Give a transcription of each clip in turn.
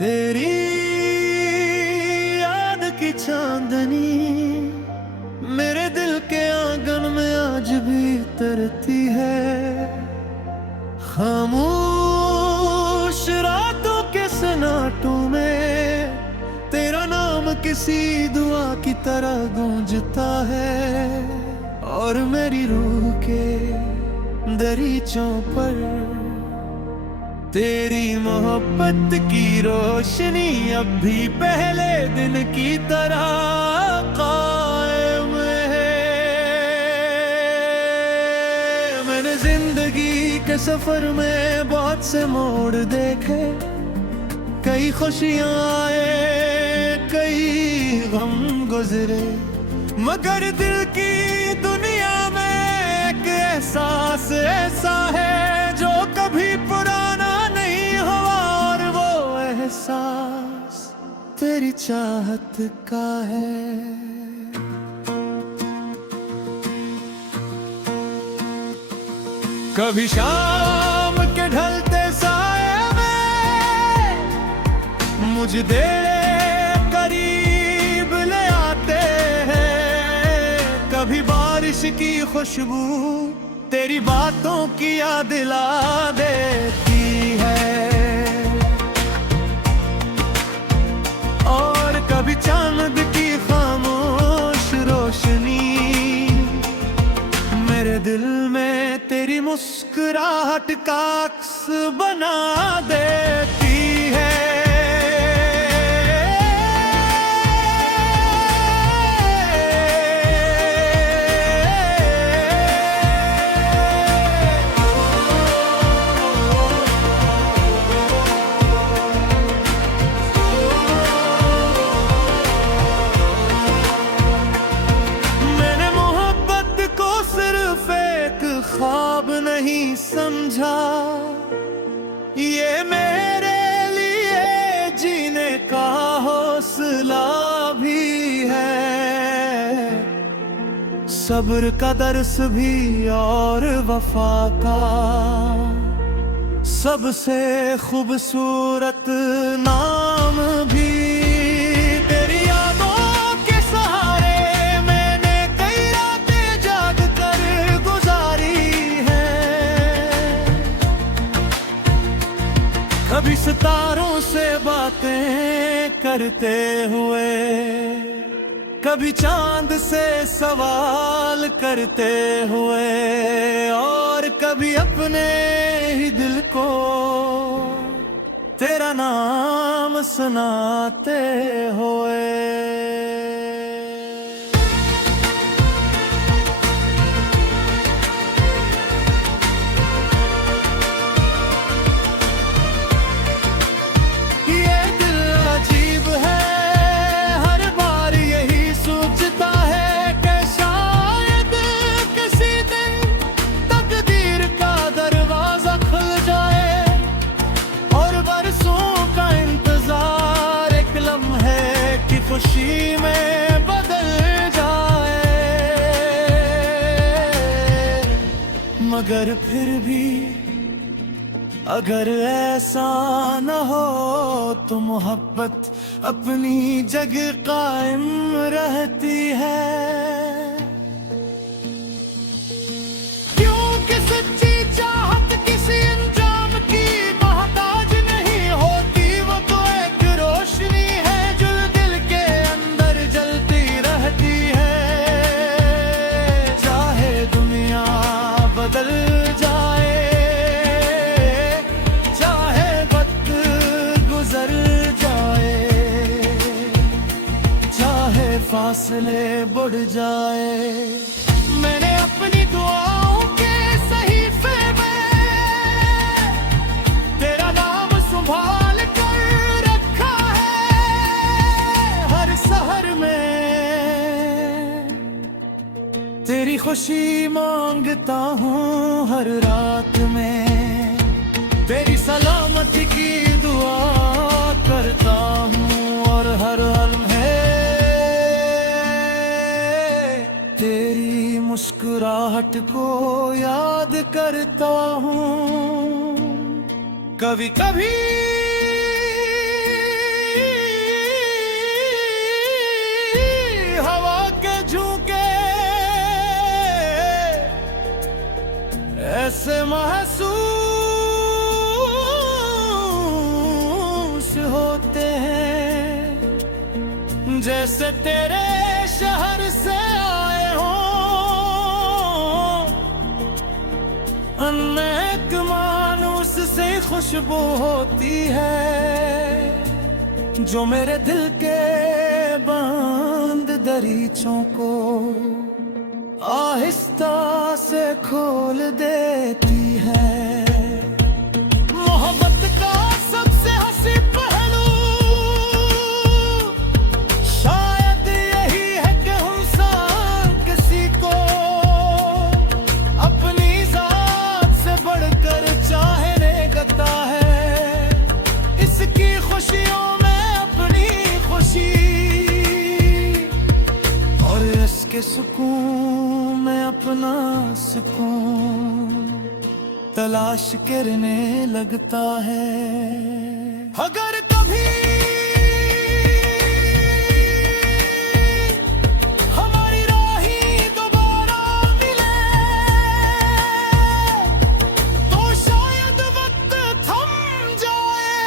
तेरी याद की चांदनी मेरे दिल के आंगन में आज भी तरती है। खामोश रातों के सन्नाटों में तेरा नाम किसी दुआ की तरह गूंजता है, और मेरी रूह के दरीचों पर तेरी मोहब्बत की रोशनी अब भी पहले दिन की तरह कायम है। मैंने जिंदगी के सफर में बहुत से मोड़ देखे, कई खुशियां आए कई गम गुजरे, मगर दिल की दुनिया में एक एहसास ऐसा है जो कभी पुराना नहीं हुआ, और वो एहसास तेरी चाहत का है। कभी शाम के ढलते साए में मुझे तेरे करीब ले आते हैं, कभी बारिश की खुशबू तेरी बातों की याद दिला देती है, और कभी चांद की खामोश रोशनी मेरे दिल में तेरी मुस्कुराहट का अक्स बना देती है। ख्वाब नहीं समझा ये मेरे लिए जीने का हौसला भी है, सब्र का दर्स भी और वफा का सबसे खूबसूरत नाम भी। कभी सितारों से बातें करते हुए, कभी चांद से सवाल करते हुए, और कभी अपने ही दिल को तेरा नाम सुनाते हुए। खुशी में बदल जाए, मगर फिर भी अगर ऐसा न हो तो मोहब्बत अपनी जगह कायम रहती है। क्योंकि सच्ची चाहत किसी अंजाम की मोहताज नहीं होती, वो तो एक रोशनी है बदल जाए, चाहे वक्त गुजर जाए, चाहे फासले बढ़ जाए। मैंने अपनी दुआओं के सहीफे में तेरा नाम संभाल कर रखा है, हर सहर में तेरी खुशी मांगता हूँ, हर रात में तेरी सलामती की दुआ करता हूँ, और हर लम्हे मुस्कुराहट को याद करता हूँ। कभी कभी हवा के झोंके ऐसे महसूस होते हैं जैसे तेरे शहर से आए हो। अनेक मानूस से खुशबू होती है जो मेरे दिल के बंद दरीचों को आहिस्ता से खोल देती है। मोहब्बत का सबसे हंसी पहलू शायद यही है कि इंसान किसी को अपनी जात से बढ़कर चाहने लगता है। इसकी खुशियों में अपनी खुशी और इसके सुकून में अपना सुकून तलाश करने लगता है। अगर कभी हमारी राहें दोबारा मिले तो शायद वक्त थम जाए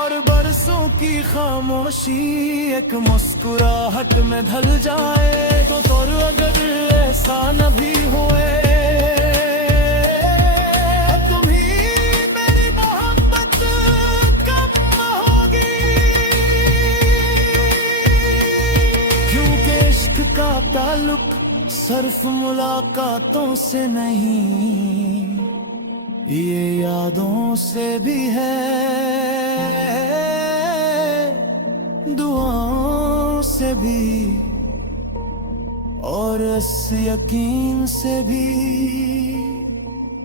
और बरसों की खामोशी एक मुस्कुराहट में ढल जाए। तो अगर ऐसा न भी हुए तुम ही मेरी मोहब्बत कम होगी, क्योंकि इश्क का ताल्लुक सिर्फ मुलाकातों से नहीं ये यादों से भी है, दुआओं से भी और इस यकीन से भी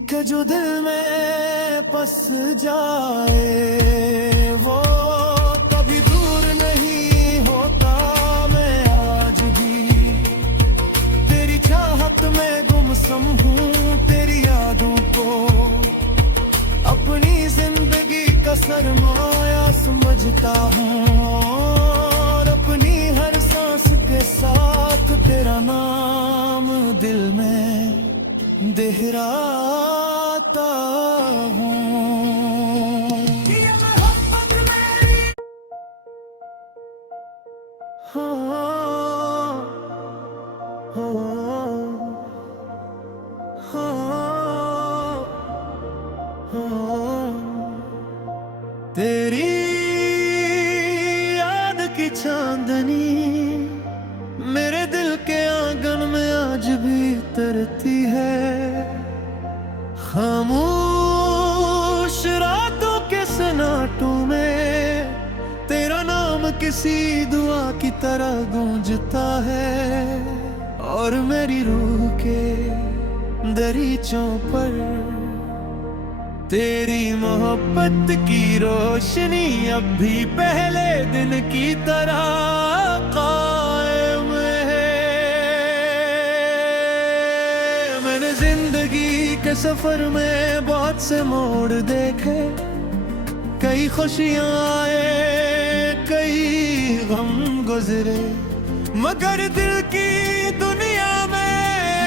कि जो दिल में बस जाए वो कभी दूर नहीं होता। मैं आज भी तेरी चाहत में गुमसुम हूँ, तेरी यादों को अपनी जिंदगी का सरमाया समझता हूँ और अपनी हर सांस के साथ तेरा नाम दिल में दोहराता हूँ। तेरी याद की चांदनी मेरे दिल के आंगन में आज भी तरती है। खामोश रातों के सन्नाटों में तेरा नाम किसी दुआ की तरह गूंजता है और मेरी रूह के दरीचों पर तेरी मोहब्बत की रोशनी अब भी पहले दिन की तरह कायम है। मैंने जिंदगी के सफर में बहुत से मोड़ देखे, कई खुशियां आए कई गम गुजरे, मगर दिल की दुनिया में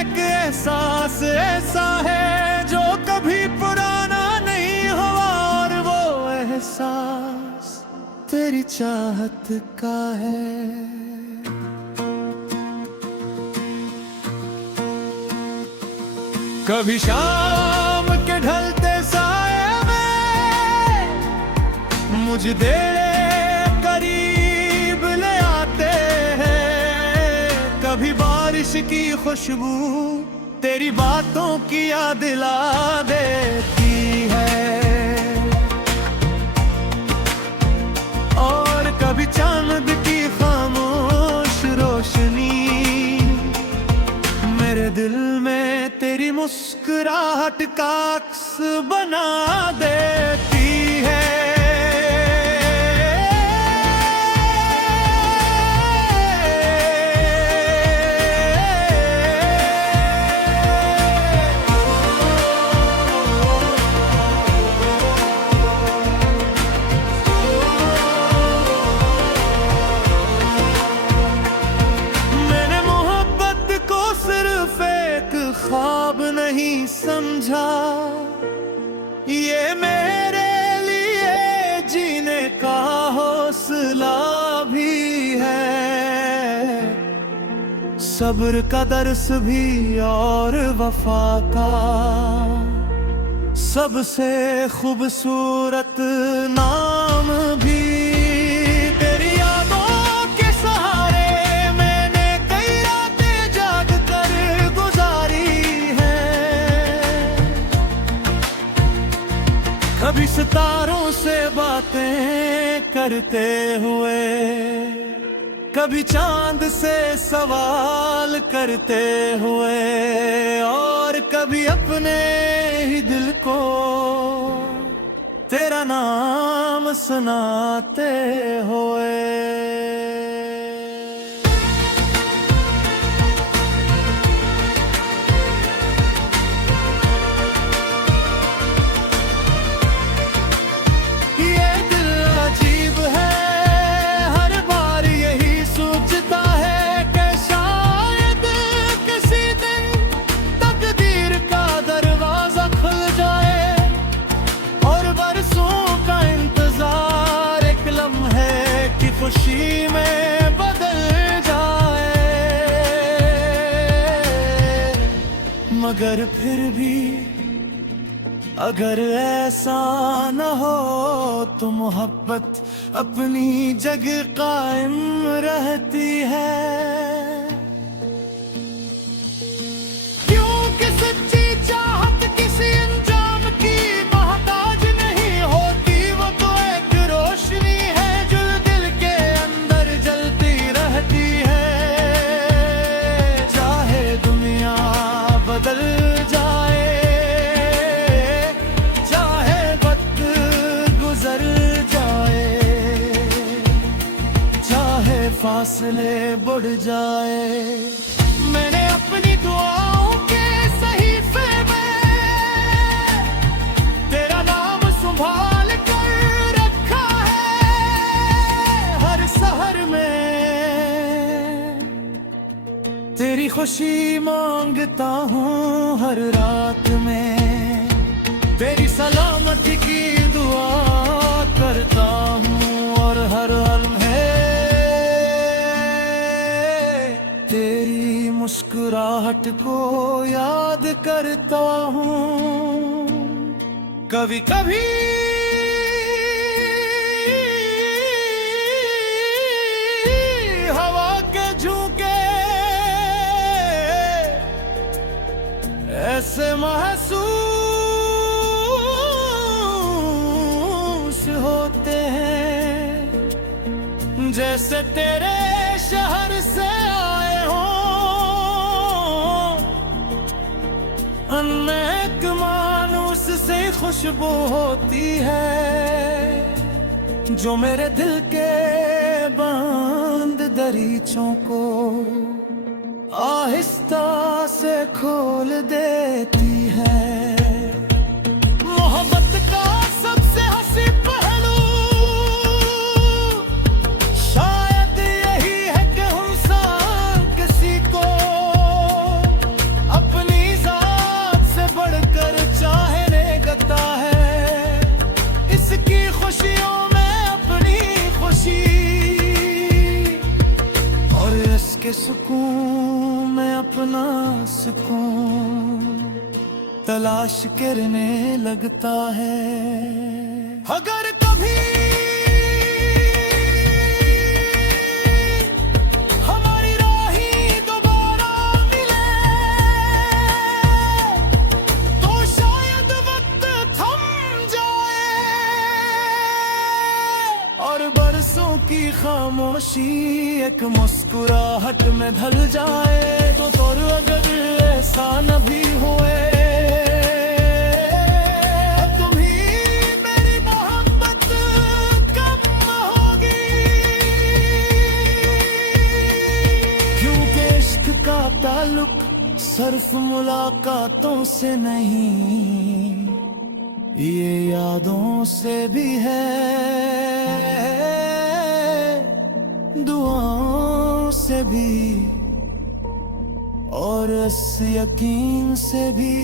एक एहसास ऐसा है जो कभी पुराना नहीं हुआ और वो एहसास तेरी चाहत का है। कभी शाम के ढलते साए में मुझे तेरे करीब ले आते हैं, कभी बारिश की खुशबू तेरी बातों की याद दिला देती है और कभी चांद की खामोश रोशनी मेरे दिल में तेरी मुस्कुराहट का अक्स बना देती है। सब्र का दर्स भी और वफा का सबसे खूबसूरत नाम भी। तेरी यादों के सहारे मैंने कई रातें जाग कर गुजारी हैं। कभी सितारों से बातें करते हुए, कभी चांद से सवाल करते हुए, और कभी अपने ही दिल को तेरा नाम सुनाते हुए। खुशी में बदल जाए, मगर फिर भी अगर ऐसा न हो तो मोहब्बत अपनी जगह कायम रहती है। क्योंकि सच्ची चाहत किसी अंजाम की मोहताज नहीं होती, वो तो एक रोशनी है बदल जाए, चाहे वक्त गुजर जाए, चाहे फासले बढ़ जाए। मैंने अपनी दुआओं के सहीफे में तेरा नाम संभाल कर रखा है। हर सहर में तेरी खुशी मांगता हूँ, हर रात में तेरी सलामती की दुआ करता हूँ, और हर लम्हे तेरी मुस्कुराहट को याद करता हूँ। कभी कभी हवा के झोंके ऐसे महसूस होते हैं जैसे तेरे शहर से आए हों अनेक मानूस से खुशबू होती है जो मेरे दिल के बंद दरीचों को आहिस्ता से खोल देती है। मोहब्बत का सबसे हंसी पहलू शायद यही है कि इंसान किसी को अपनी जात से बढ़कर चाहने लगता है। इसकी खुशियों में अपनी खुशी और इसके सुकून में अपना सुकून तलाश करने लगता है। अगर कभी हमारी राही दोबारा मिले तो शायद वक्त थम जाए और बरसों की खामोशी एक मुस्कुराहट में ढल जाए। तो अगर ऐसा न भी हुए तुम ही मेरी मोहब्बत कम होगी, क्योंकि इश्क का ताल्लुक सिर्फ मुलाकातों से नहीं ये यादों से भी है, दुआओं से भी और इस यकीन से भी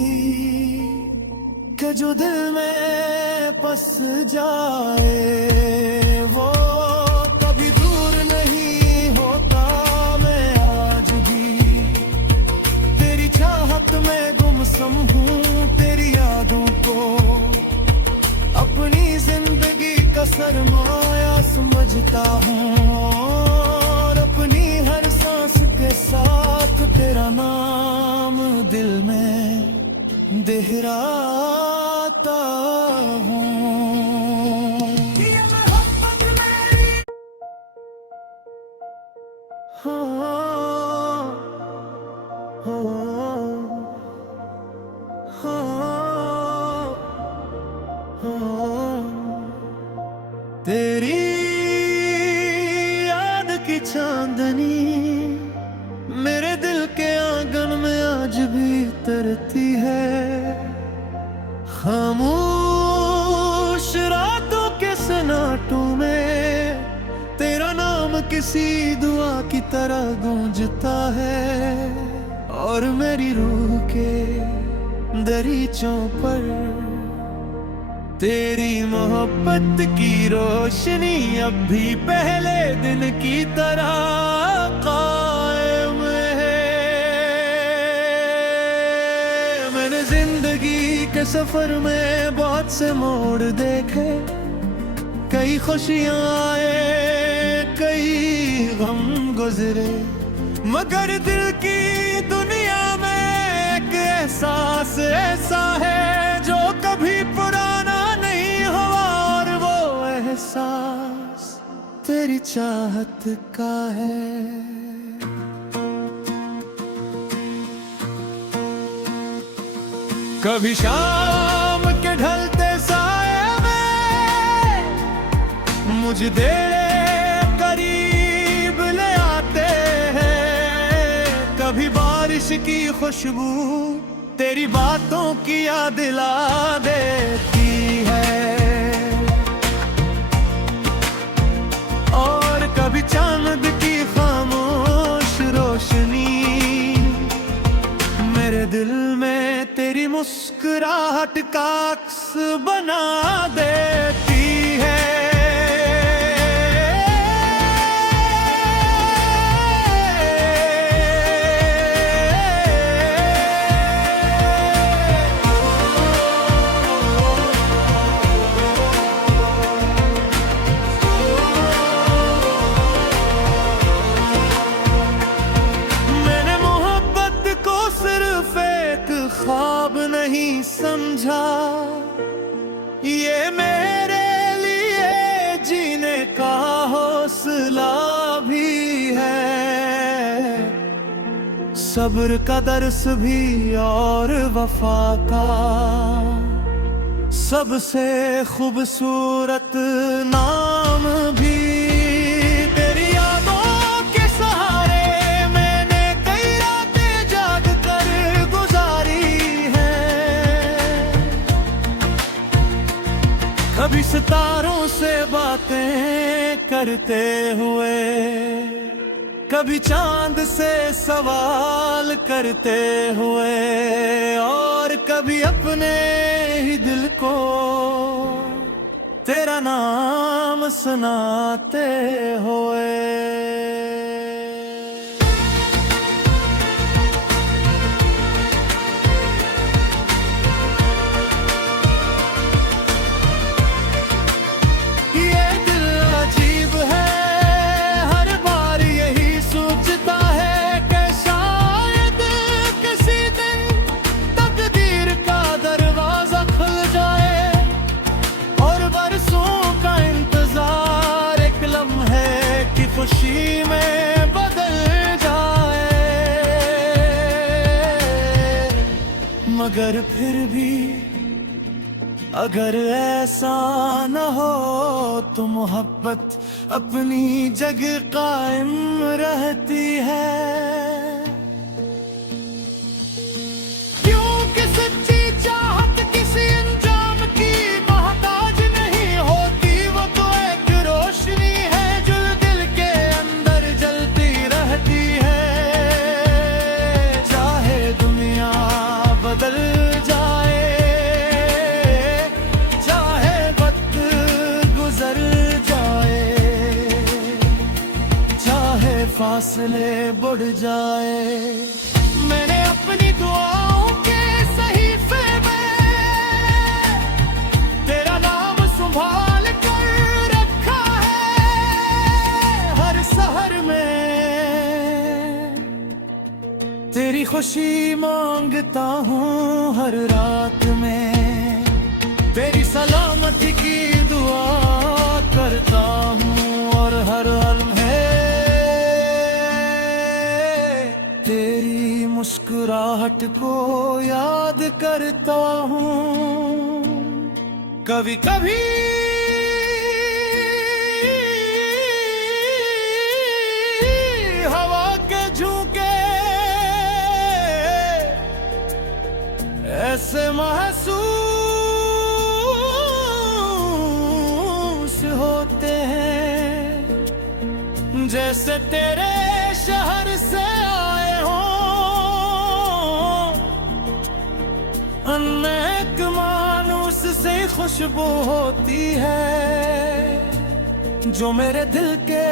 कि जो दिल में बस जाए वो कभी दूर नहीं होता। मैं आज भी समझता हूँ, और अपनी हर सांस के साथ तेरा नाम दिल में दोहराता हूँ। तेरी याद की चांदनी मेरे दिल के आंगन में आज भी तरती है। खामोश रातों के सन्नाटों में तेरा नाम किसी दुआ की तरह गूंजता है, और मेरी रूह के दरीचों पर तेरी मोहब्बत की रोशनी अब भी पहले दिन की तरह कायम है। मैंने जिंदगी के सफर में बहुत से मोड़ देखे, कई खुशियां आए कई गम गुजरे, मगर दिल की दुनिया में एक एहसास ऐसा है जो कभी पुराना नहीं हुआ, और वो एहसास तेरी चाहत का है। कभी शाम के ढलते साए में मुझे तेरे करीब ले आते हैं, कभी बारिश की खुशबू तेरी बातों की याद दिला देती है, और कभी चांद की खामोश रोशनी मेरे दिल में तेरी मुस्कुराहट का अक्स बना देती है। ख्वाब नहीं समझा, ये मेरे लिए जीने का हौसला भी है, सब्र का दर्स भी और वफा का सबसे खूबसूरत नाम भी। कभी सितारों से बातें करते हुए, कभी चांद से सवाल करते हुए, और कभी अपने ही दिल को तेरा नाम सुनाते हुए। खुशी में बदल जाए, मगर फिर भी अगर ऐसा न हो तो मोहब्बत अपनी जगह कायम रहती है। क्योंकि सच्ची चाहत किसी अंजाम की मोहताज नहीं होती, वो तो एक रोशनी है जो दिल के अंदर जलती रहती है। चाहे दुनिया बदल जाए, चाहे वक्त गुजर जाए, चाहे फासले बढ़ जाए, मैंने अपनी दुआओं के सहीफे में तेरा नाम संभाल कर रखा है। खुशी मांगता हूँ हर रात में, तेरी सलामती की दुआ करता हूँ और हर लम्हे तेरी मुस्कुराहट को याद करता हूँ। कभी कभी हवा के झोंके ऐसे महसूस होते हैं जैसे तेरे शहर से आए हों अनेक मानूस से खुशबू होती है जो मेरे दिल के